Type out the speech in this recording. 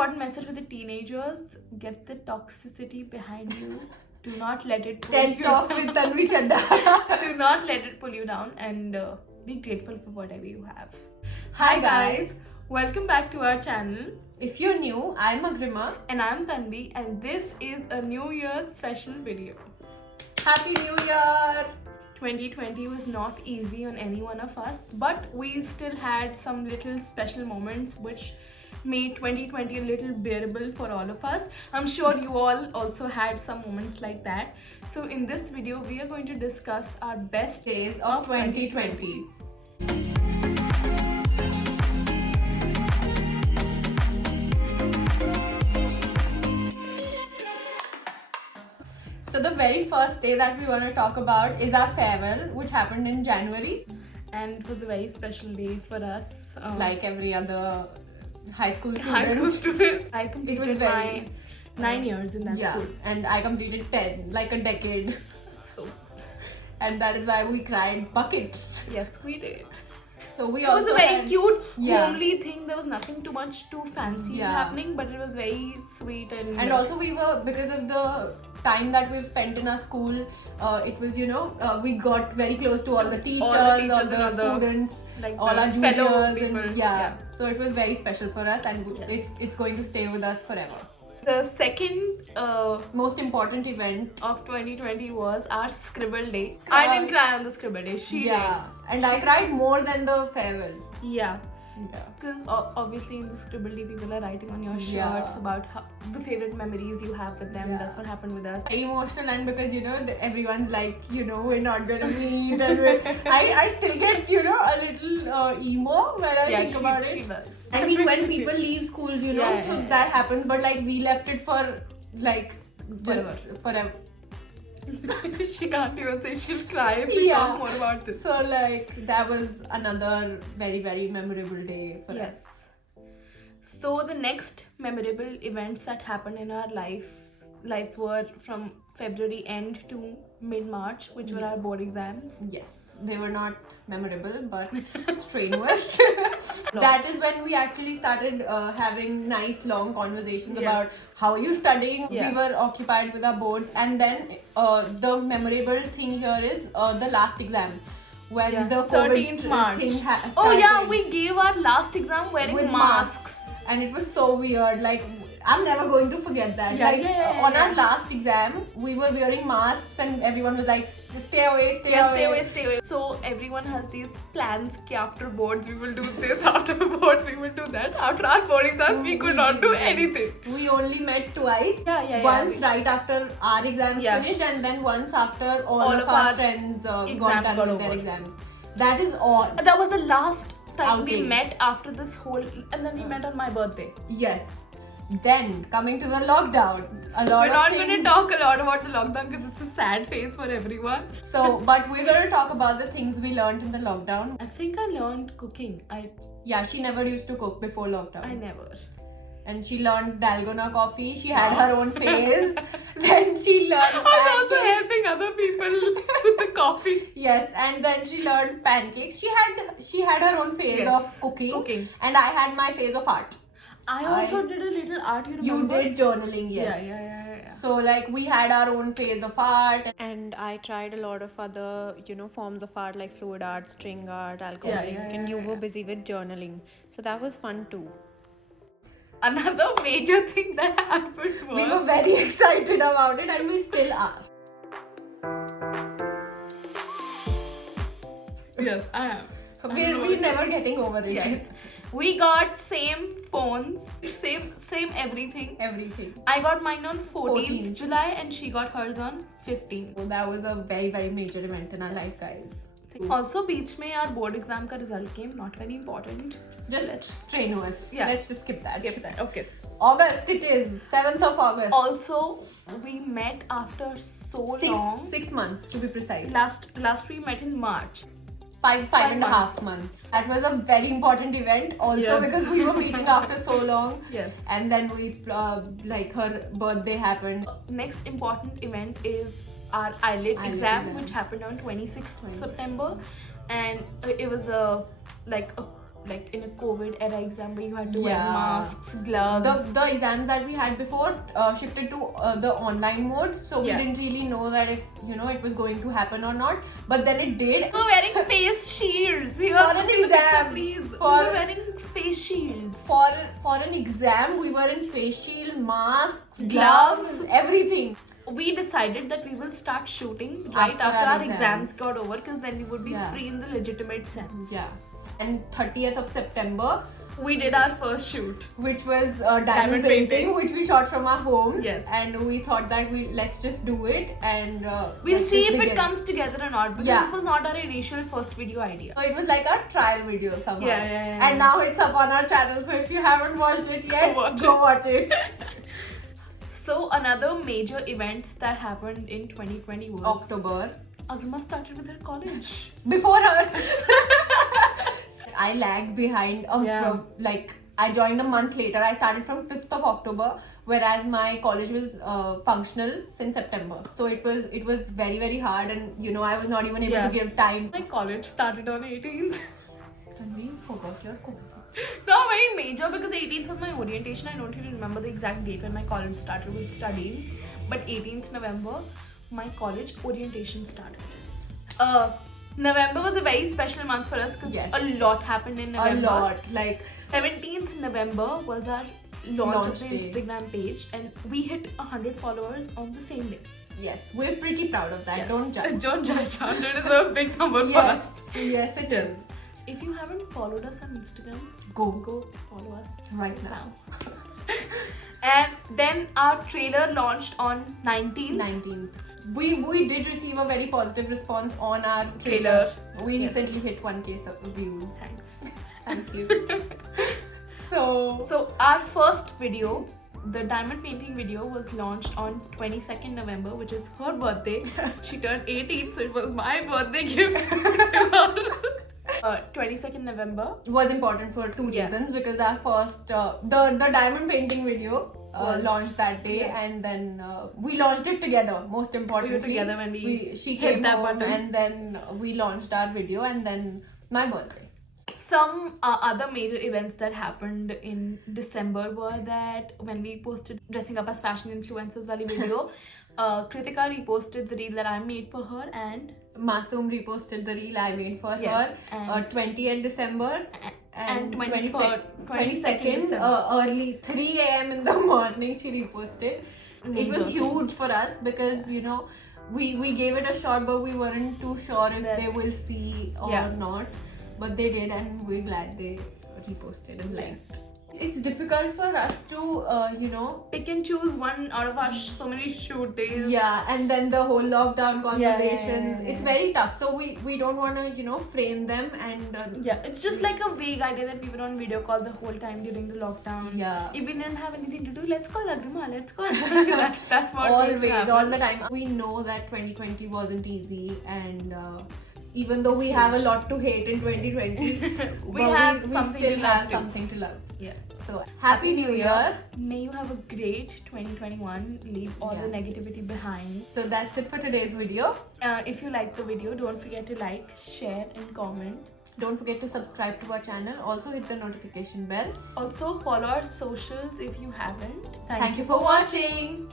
important message with the teenagers: get the toxicity behind you. Do not let it pull TED you Talk down. with Tanvi Chadda. Do not let it pull you down, and be grateful for whatever you have. Hi guys. Welcome back to our channel. If you're new, I'm Agrima. And I'm Tanvi, and this is a New Year's special video. Happy New Year! 2020 was not easy on any one of us, but we still had some little special moments which made 2020 a little bearable for all of us. I'm sure you all also had some moments like that. So in this video, we are going to discuss our best Days of 2020. So the very first day that we want to talk about is our farewell, which happened in January. And it was a very special day for us. Like every other high school student. high school student. I completed my 9 years in that school. And I completed 10, like a decade. So And that is why we cried buckets. yes, we did. So we It was also a very had- cute, Yeah. homely thing. There was nothing too much too fancy Yeah. happening, but it was very sweet And also we were, because of the time that we've spent in our school, it was, we got very close to all the teachers, all the and all the, students, like all the our fellow juniors, people. and so it was very special for us, and Yes. it's going to stay with us forever. The second Most important event. of 2020 was our scribble day. I didn't cry on the scribble day. She And I cried more than the farewell. did. Yeah. Because obviously in the scribble day, people are writing on your shirts about the favorite memories you have with them. Yeah. That's what happened with us. Very emotional, and because everyone's like, we're not gonna meet, and I still get a little emo when I think about it. She does. I mean, when people leave school, so that happens, but like we left it for like just forever. She can't even say she'll cry if we talk more about this. So like that was another very, very memorable day for us. Yes. So the next memorable events that happened in our lives were from February end to mid-March, which were our board exams. Yes. They were not memorable, but strenuous. That is when we actually started having nice long conversations about how are you studying. Yeah. We were occupied with our boards, and then the memorable thing here is the last exam. When the 13th March. thing Oh started yeah, we gave our last exam wearing with masks. and it was so weird. Like I'm never going to forget that. On our last exam, we were wearing masks, and everyone was like, "Stay away, stay away." So everyone has these plans. Ki after boards we will do this. After boards we will do that. After our board exams we could not do anything. We only met twice. Once right after our exams finished, and then once after all of our friends got done with their exams. That is all. That was the last time we Outing. met after this whole, and then we met on my birthday. Yes. Then coming to the lockdown, We're not going to talk a lot about the lockdown because it's a sad phase for everyone. So, but we're going to talk about the things we learned in the lockdown. I think I learned cooking. She never used to cook before lockdown. I never. And she learned Dalgona coffee. She had her own phase. Then she learned I was also pancakes. helping other people with the coffee. Yes, and then she learned pancakes. She had her own phase of cooking. And I had my phase of art. I also did a little art, you remember? You did journaling, yes. Yeah. So like we had our own phase of art. And I tried a lot of other, forms of art like fluid art, string art, alcohol ink, and you were busy with journaling. So that was fun too. Another major thing that happened was... We were very excited about it, and we still are. Yes, I am. We're never getting over it. Yes. We got same phones, same everything. Everything. I got mine on 14th July and she got hers on 15th. So that was a very, very major event in our life, guys. Also, beach mein our board exam ka result came, not very important. Just strenuous. Yeah. Let's just skip that. Okay. August it is. 7th of August. Also, we met after so long. 6 months to be precise. Last we met in March. Five and a half months. That was a very important event also because we were meeting after so long. Yes. And then we, her birthday happened. Next important event is our IELTS exam, which happened on 26th September. And it was a like in a COVID era exam where you had to wear Yeah. masks, gloves. The exams that we had before shifted to the online mode, so we Yeah. didn't really know that if it was going to happen or not. But then it did. We were wearing face shields. We For were an in the picture, exam. please. We For- were wearing face shields. For an exam, we were in face shield, masks, Gloves. everything. We decided that we will start shooting right After after our our exams got over, because then we would be Yeah. free in the legitimate sense. Yeah. And 30th of September, We did our first shoot. which was diamond Diamond painting, painting. which we shot from our homes. Yes. And we thought that let's just do it, and We'll let's see just if it begin. comes together or not, because Yeah. this was not our initial first video idea. So it was like a trial video somehow. Yeah. And now it's up on our channel, so if you haven't watched it yet, Go watch it. So another major event that happened in 2020 was October. Agrima started with her college. Before her. I lagged behind. Yeah. Like, I joined a month later. I started from 5th of October, whereas my college was functional since September. So it was very, very hard, and I was not even able Yeah. to give time. My college started on 18th. You forgot your college. Not very major, because 18th was my orientation. I don't really remember the exact date when my college started with studying, but 18th November, my college orientation started. November was a very special month for us because Yes. a lot happened in November. A lot. Like, 17th November was our launch of the day. Instagram page, and we hit 100 followers on the same day. yes, we're pretty proud of that. Yes. Don't judge. Don't judge. 100 is a big number for Yes. us. Yes, it Yes. is. If you haven't followed us on Instagram, Go. go follow us Right now. And then our trailer launched on 19th. 19th. We did receive a very positive response on our Trailer. We Yes. recently hit 1K views. Thanks. Thank you. So So our first video, the diamond painting video, was launched on 22nd November, which is her birthday. She turned 18, so it was my birthday gift to her. 22nd November. was important for two Yeah. reasons, because our first the diamond painting video Was- launched that day, Yeah. and then we launched it together. Most importantly, together when she hit came that home, button. and then we launched our video, and then my birthday. Some other major events that happened in December were that when we posted dressing up as fashion influencers wali video, Kritika reposted the reel that I made for her, and Masoom reposted the reel I made for Yes, her. and- 20th December and 22nd, 22nd December. early 3 a.m. in the morning she reposted. It Major was thing. huge for us, because we gave it a shot, but we weren't too sure if That- they will see or Yeah. not. But they did, and we're glad they reposted and liked. Yes. It's difficult for us to Pick and choose one out of our so many shoot days. yeah, and then the whole lockdown conversations. yeah. It's very tough, so we don't want to frame them, and Yeah, it's just like a vague idea that we were on video call the whole time during the lockdown. Yeah. If we didn't have anything to do, let's call Agrima, let's call. That's what used to Always, happen. all the time. We know that 2020 wasn't easy, and even though It's we have a huge. lot to hate in 2020, We but have we something still to love have too. something to love. Yeah. So happy New Year! May you have a great 2021. Leave all the Yeah. negativity behind. So that's it for today's video. If you like the video, don't forget to like, share, and comment. Don't forget to subscribe to our channel. Also hit the notification bell. Also, follow our socials if you haven't. Thank you for watching.